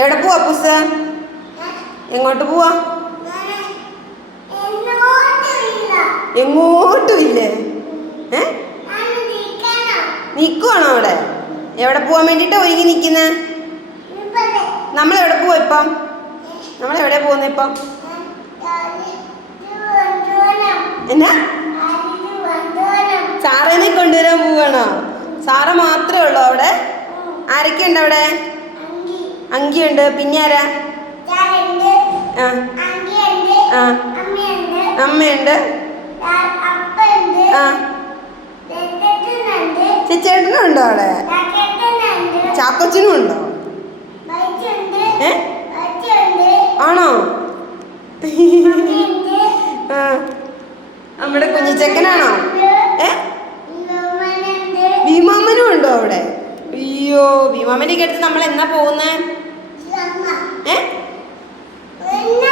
എവിടെ പോവാ പുസ്ത? എങ്ങോട്ട് പോവാ? എങ്ങോട്ടും ഇല്ലേ? നിക്കുവാണോ അവിടെ? എവിടെ പോവാൻ വേണ്ടിട്ടാ ഒരുങ്ങി നിക്കുന്ന? നമ്മളെവിടെ പോവാ ഇപ്പം? നമ്മളെവിടെ പോകുന്ന ഇപ്പം? എന്നാ? സാറേനെ കൊണ്ടുവരാൻ പോവാണോ? സാറ മാത്രമേ ഉള്ളൂ അവിടെ? ആരൊക്കെ ഉണ്ട് അവിടെ? അങ്കിയുണ്ട്. പിന്നെ ആരാ? ആ അമ്മയുണ്ട്. ആ ചേച്ചേട്ടനും ഉണ്ടോ അവിടെ? ചാക്കോച്ചനും ഉണ്ടോ? ആണോ? ആ നമ്മുടെ കുഞ്ഞിച്ചക്കനാണോ? ഭീമാമ്മനും ഉണ്ടോ അവിടെ? അയ്യോ, ഭീമാമ്മന്റെ അടുത്ത് നമ്മൾ എന്നാ പോകുന്നേ?